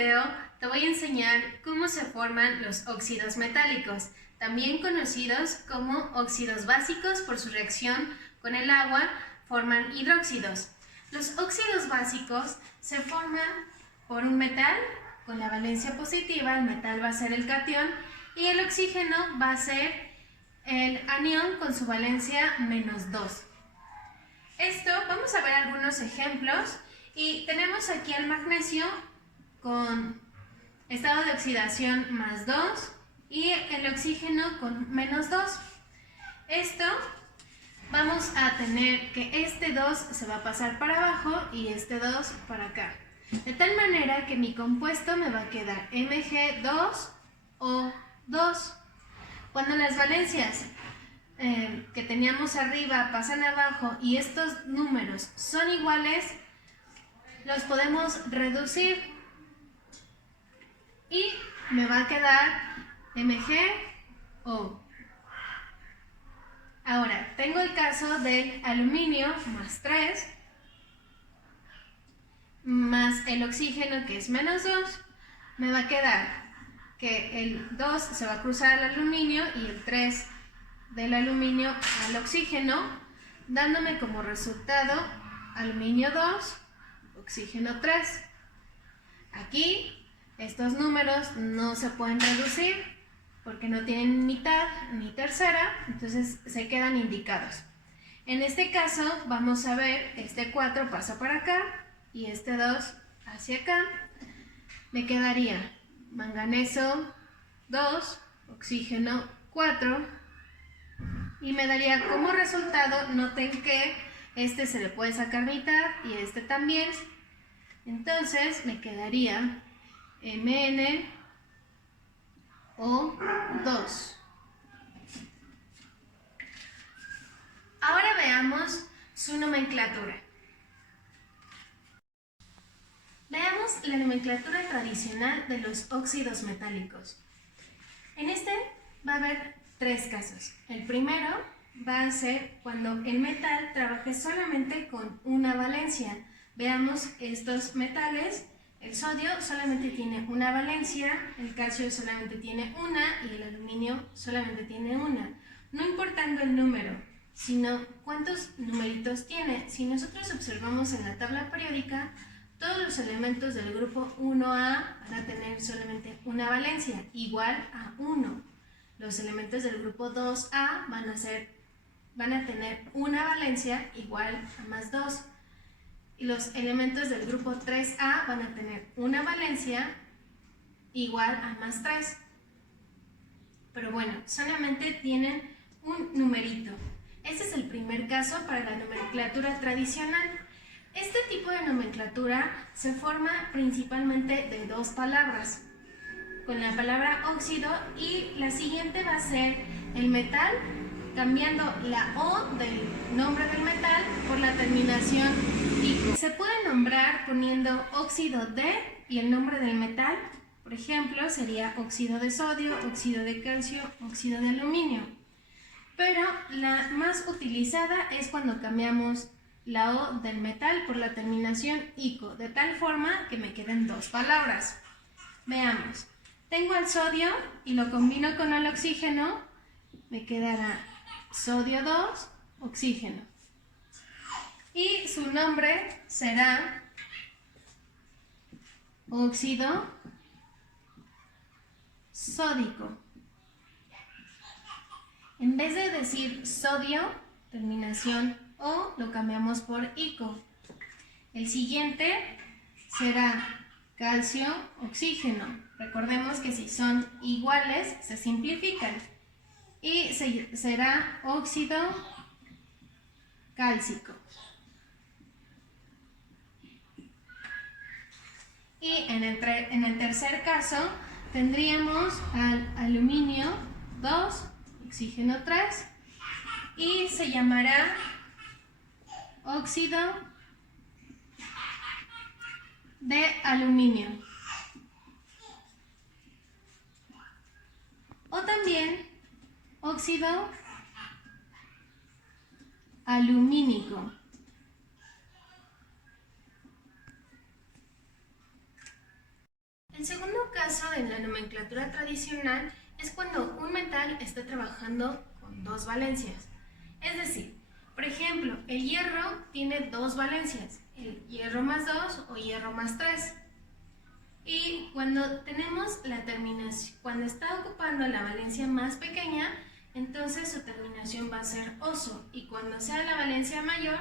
video te voy a enseñar cómo se forman los óxidos metálicos, también conocidos como óxidos básicos por su reacción con el agua, forman hidróxidos. Los óxidos básicos se forman por un metal con la valencia positiva, el metal va a ser el catión y el oxígeno va a ser el anión con su valencia -2. Esto, vamos a ver algunos ejemplos y tenemos aquí el magnesio con estado de oxidación +2 y el oxígeno con -2. Esto vamos a tener que este 2 se va a pasar para abajo y este 2 para acá. De tal manera que mi compuesto me va a quedar Mg2O2. Cuando las valencias que teníamos arriba pasan abajo y estos números son iguales, los podemos reducir y me va a quedar MgO. Ahora, tengo el caso del aluminio +3 más el oxígeno que es -2, me va a quedar que el 2 se va a cruzar al aluminio y el 3 del aluminio al oxígeno, dándome como resultado aluminio 2, oxígeno 3. Aquí estos números no se pueden reducir porque no tienen mitad ni tercera, entonces se quedan indicados. En este caso vamos a ver, este 4 pasa para acá y este 2 hacia acá. Me quedaría manganeso 2, oxígeno 4 y me daría como resultado, noten que este se le puede sacar mitad y este también. Entonces me quedaría MnO2. Ahora veamos su nomenclatura. Veamos la nomenclatura tradicional de los óxidos metálicos. En este va a haber 3 casos. El primero va a ser cuando el metal trabaje solamente con una valencia. Veamos estos metales. El sodio solamente tiene una valencia, el calcio solamente tiene una y el aluminio solamente tiene una. No importando el número, sino cuántos numeritos tiene. Si nosotros observamos en la tabla periódica, todos los elementos del grupo 1A van a tener solamente una valencia, igual a 1. Los elementos del grupo 2A van a tener una valencia igual a +2. Y los elementos del grupo 3A van a tener una valencia igual a +3. Pero bueno, solamente tienen un numerito. Este es el primer caso para la nomenclatura tradicional. Este tipo de nomenclatura se forma principalmente de 2 palabras, con la palabra óxido y la siguiente va a ser el metal, cambiando la O del nombre del metal por la terminación ico. Se puede nombrar poniendo óxido de y el nombre del metal, por ejemplo, sería óxido de sodio, óxido de calcio, óxido de aluminio. Pero la más utilizada es cuando cambiamos la O del metal por la terminación ico, de tal forma que me queden 2 palabras. Veamos. Tengo el sodio y lo combino con el oxígeno, me quedará sodio 2, oxígeno. Y su nombre será óxido sódico. En vez de decir sodio, terminación O, lo cambiamos por ico. El siguiente será calcio, oxígeno. Recordemos que si son iguales, se simplifican. Y será óxido cálcico. Y en el tercer caso, tendríamos al aluminio 2, oxígeno 3, y se llamará óxido de aluminio. O también óxido alumínico. El segundo caso de la nomenclatura tradicional es cuando un metal está trabajando con dos valencias. Es decir, por ejemplo, el hierro tiene dos valencias, el hierro más 2 o hierro más 3. Y cuando tenemos la terminación, cuando está ocupando la valencia más pequeña, entonces su terminación va a ser oso, y cuando sea la valencia mayor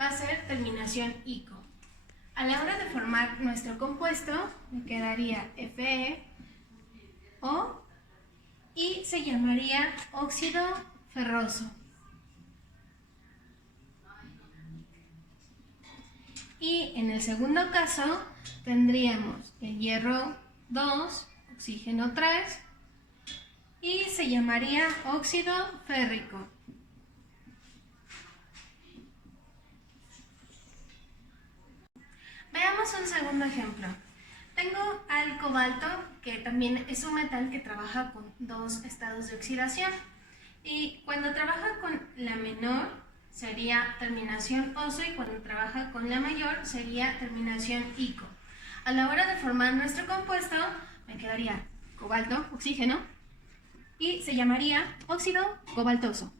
va a ser terminación ico. A la hora de formar nuestro compuesto, me quedaría Fe, O, y se llamaría óxido ferroso. Y en el segundo caso tendríamos el hierro 2, oxígeno 3, y se llamaría óxido férrico. Veamos un segundo ejemplo. Tengo al cobalto, que también es un metal que trabaja con dos estados de oxidación. Y cuando trabaja con la menor sería terminación oso, y cuando trabaja con la mayor sería terminación ico. A la hora de formar nuestro compuesto me quedaría cobalto, oxígeno, y se llamaría óxido cobaltoso.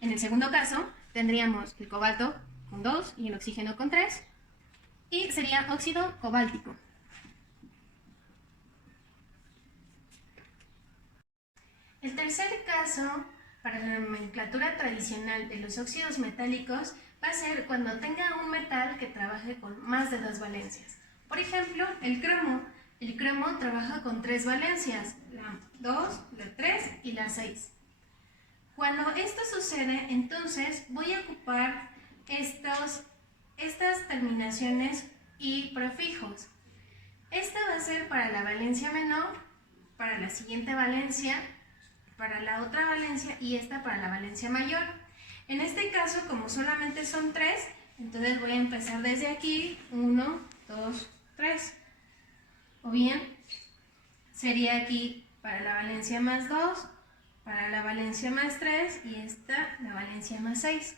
En el segundo caso tendríamos el cobalto con 2 y el oxígeno con 3, y sería óxido cobáltico. El tercer caso para la nomenclatura tradicional de los óxidos metálicos va a ser cuando tenga un metal que trabaje con más de dos valencias. Por ejemplo, el cromo. El cromo trabaja con tres valencias, la 2, la 3 y la 6. Cuando esto sucede, entonces voy a ocupar estas terminaciones y prefijos. Esta va a ser para la valencia menor, para la siguiente valencia, para la otra valencia, y esta para la valencia mayor. En este caso, como solamente son 3, entonces voy a empezar desde aquí, 1, 2, 3. O bien, sería aquí para la valencia más 2, para la valencia más 3, y esta la valencia más 6.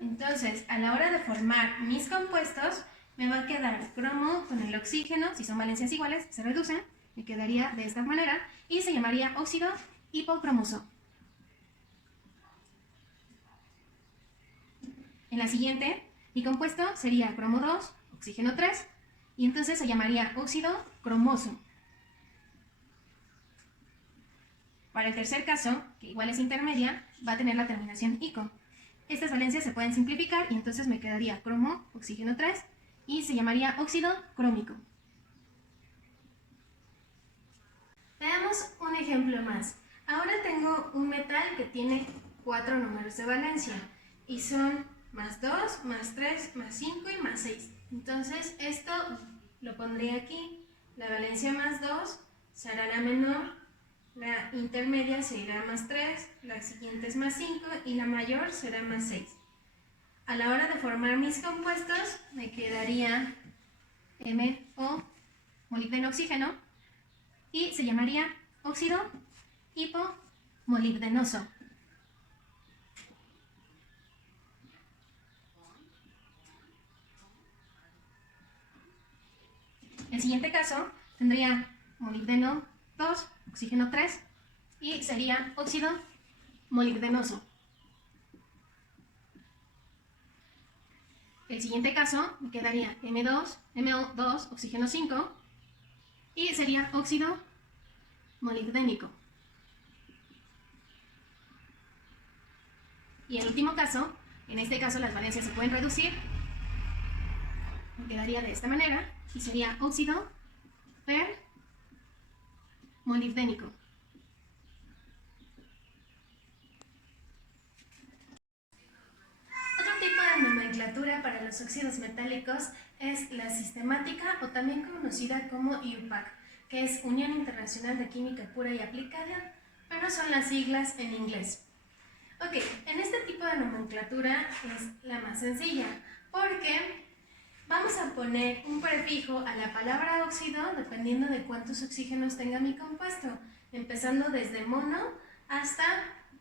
Entonces, a la hora de formar mis compuestos, me va a quedar cromo con el oxígeno, si son valencias iguales, se reducen, me quedaría de esta manera, y se llamaría óxido hipocromoso. En la siguiente, mi compuesto sería cromo 2, oxígeno 3, y entonces se llamaría óxido cromoso. Para el tercer caso, que igual es intermedia, va a tener la terminación ico. Estas valencias se pueden simplificar y entonces me quedaría cromo, oxígeno 3, y se llamaría óxido crómico. Veamos un ejemplo más. Ahora tengo un metal que tiene 4 números de valencia, y son más 2, más 3, más 5 y más 6. Entonces esto lo pondría aquí. La valencia más 2 será la menor, la intermedia será más 3, la siguiente es más 5 y la mayor será más 6. A la hora de formar mis compuestos me quedaría MO, molibdeno oxígeno, y se llamaría óxido hipomolibdenoso. El siguiente caso tendría molibdeno 2, oxígeno 3, y sería óxido molibdenoso. El siguiente caso me quedaría MO2, oxígeno 5, y sería óxido molibdénico. Y el último caso, en este caso las valencias se pueden reducir, me quedaría de esta manera, y sería óxido molibdénico. Otro tipo de nomenclatura para los óxidos metálicos es la sistemática, o también conocida como IUPAC, que es Unión Internacional de Química Pura y Aplicada, pero son las siglas en inglés. Ok, en este tipo de nomenclatura es la más sencilla, porque vamos a poner un prefijo a la palabra óxido dependiendo de cuántos oxígenos tenga mi compuesto, empezando desde mono hasta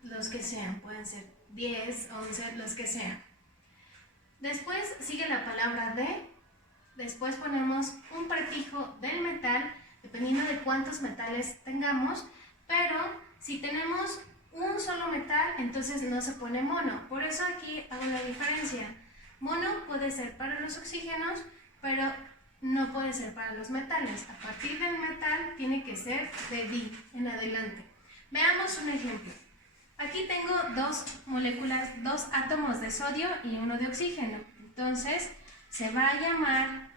los que sean, pueden ser 10, 11, los que sean. Después sigue la palabra de, después ponemos un prefijo del metal, dependiendo de cuántos metales tengamos, pero si tenemos un solo metal, entonces no se pone mono. Por eso aquí hago la diferencia. Mono puede ser para los oxígenos, pero no puede ser para los metales. A partir del metal tiene que ser de di en adelante. Veamos un ejemplo. Aquí tengo dos moléculas, dos átomos de sodio y uno de oxígeno. Entonces se va a llamar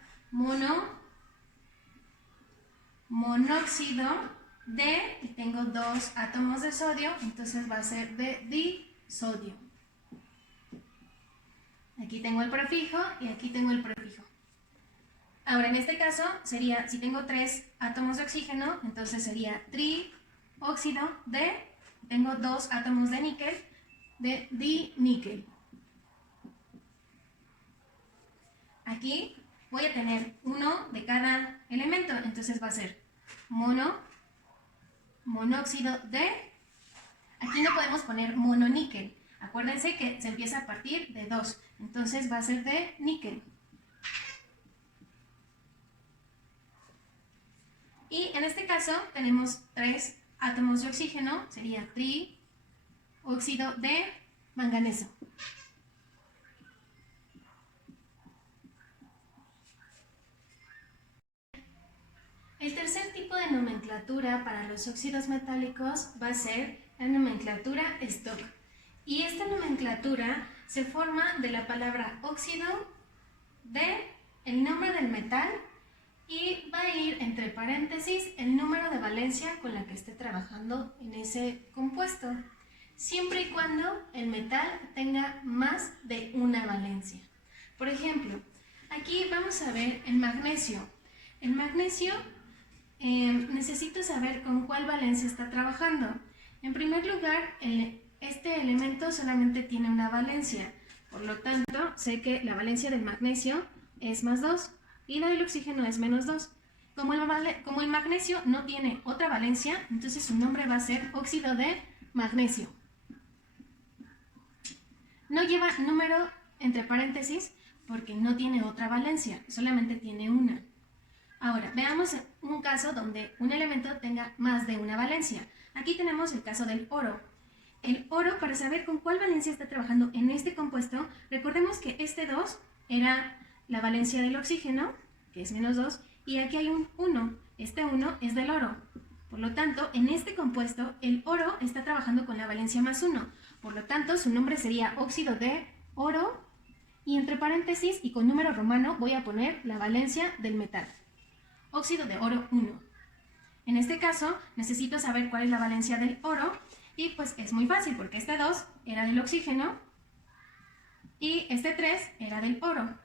monóxido de, y tengo dos átomos de sodio, entonces va a ser de disodio. Aquí tengo el prefijo y aquí tengo el prefijo. Ahora, en este caso sería, si tengo tres átomos de oxígeno, entonces sería trióxido de, tengo dos átomos de níquel, de diníquel. Aquí voy a tener uno de cada elemento, entonces va a ser monóxido de, aquí no podemos poner mononíquel, acuérdense que se empieza a partir de 2, entonces va a ser de níquel. Y en este caso tenemos tres átomos de oxígeno, sería trióxido de manganeso. El tercer tipo de nomenclatura para los óxidos metálicos va a ser la nomenclatura Stock. Y esta nomenclatura se forma de la palabra óxido, de el nombre del metal y va a ir entre paréntesis el número de valencia con la que esté trabajando en ese compuesto, siempre y cuando el metal tenga más de una valencia. Por ejemplo, aquí vamos a ver el magnesio. El magnesio necesito saber con cuál valencia está trabajando. En primer lugar, este elemento solamente tiene una valencia, por lo tanto, sé que la valencia del magnesio es +2 y la del oxígeno es -2. Como el magnesio no tiene otra valencia, entonces su nombre va a ser óxido de magnesio. No lleva número entre paréntesis porque no tiene otra valencia, solamente tiene una. Ahora, veamos un caso donde un elemento tenga más de una valencia. Aquí tenemos el caso del oro. El oro, para saber con cuál valencia está trabajando en este compuesto, recordemos que este 2 era la valencia del oxígeno, que es -2, y aquí hay un 1. Este 1 es del oro. Por lo tanto, en este compuesto, el oro está trabajando con la valencia +1. Por lo tanto, su nombre sería óxido de oro, y entre paréntesis y con número romano voy a poner la valencia del metal. Óxido de oro 1. En este caso, necesito saber cuál es la valencia del oro, y pues es muy fácil porque este 2 era del oxígeno y este 3 era del oro.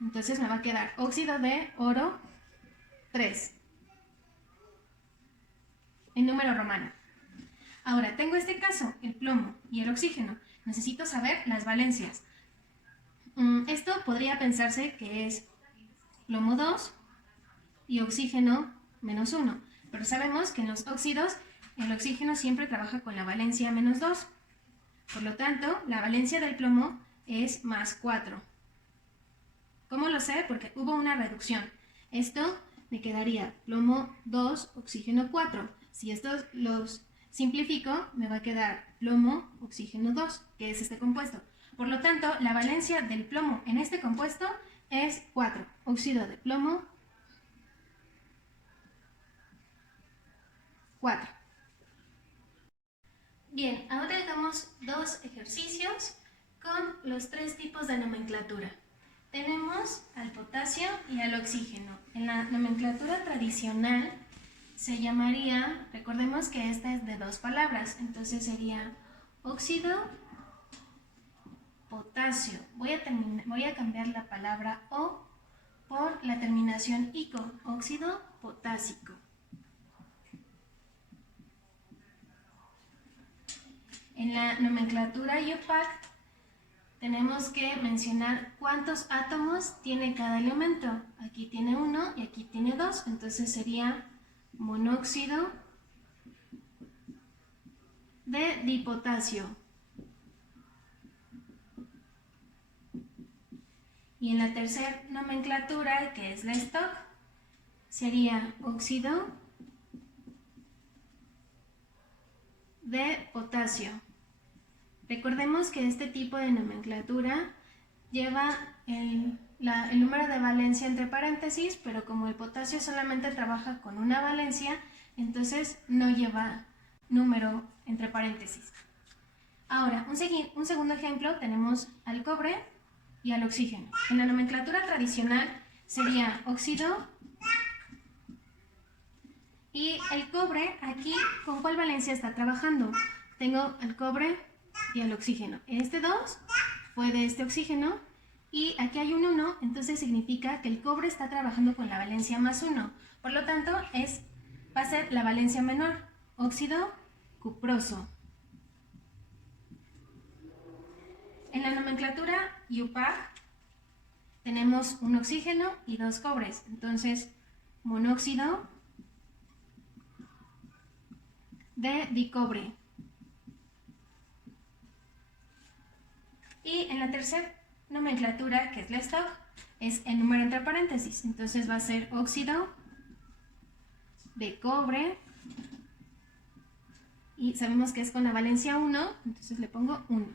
Entonces me va a quedar óxido de oro 3 en número romano. Ahora, tengo este caso, el plomo y el oxígeno. Necesito saber las valencias. Esto podría pensarse que es plomo 2 y oxígeno -1, pero sabemos que en los óxidos el oxígeno siempre trabaja con la valencia -2. Por lo tanto, la valencia del plomo es +4. ¿Cómo lo sé? Porque hubo una reducción. Esto me quedaría plomo 2, oxígeno 4. Si estos los simplifico, me va a quedar plomo, oxígeno 2, que es este compuesto. Por lo tanto, la valencia del plomo en este compuesto es 4. Óxido de plomo 4. Bien, ahora hagamos dos ejercicios con los tres tipos de nomenclatura. Tenemos al potasio y al oxígeno. En la nomenclatura tradicional se llamaría, recordemos que esta es de dos palabras, entonces sería óxido, potasio. Voy a cambiar la palabra O por la terminación ico, óxido potásico. En la nomenclatura IUPAC tenemos que mencionar cuántos átomos tiene cada elemento. Aquí tiene 1 y aquí tiene 2, entonces sería monóxido de dipotasio. Y en la tercera nomenclatura, que es la stock, sería óxido de potasio. Recordemos que este tipo de nomenclatura lleva el número de valencia entre paréntesis, pero como el potasio solamente trabaja con una valencia, entonces no lleva número entre paréntesis. Ahora, un segundo ejemplo, tenemos al cobre y al oxígeno. En la nomenclatura tradicional sería óxido, y el cobre aquí, ¿con cuál valencia está trabajando? Tengo al cobre y al oxígeno. Este 2 fue de este oxígeno y aquí hay un 1, entonces significa que el cobre está trabajando con la valencia más 1. Por lo tanto, va a ser la valencia menor, óxido cuproso. En la nomenclatura IUPAC tenemos un oxígeno y 2 cobres, entonces monóxido de dicobre. Y en la tercera nomenclatura, que es la stock, es el número entre paréntesis, entonces va a ser óxido de cobre y sabemos que es con la valencia 1, entonces le pongo 1.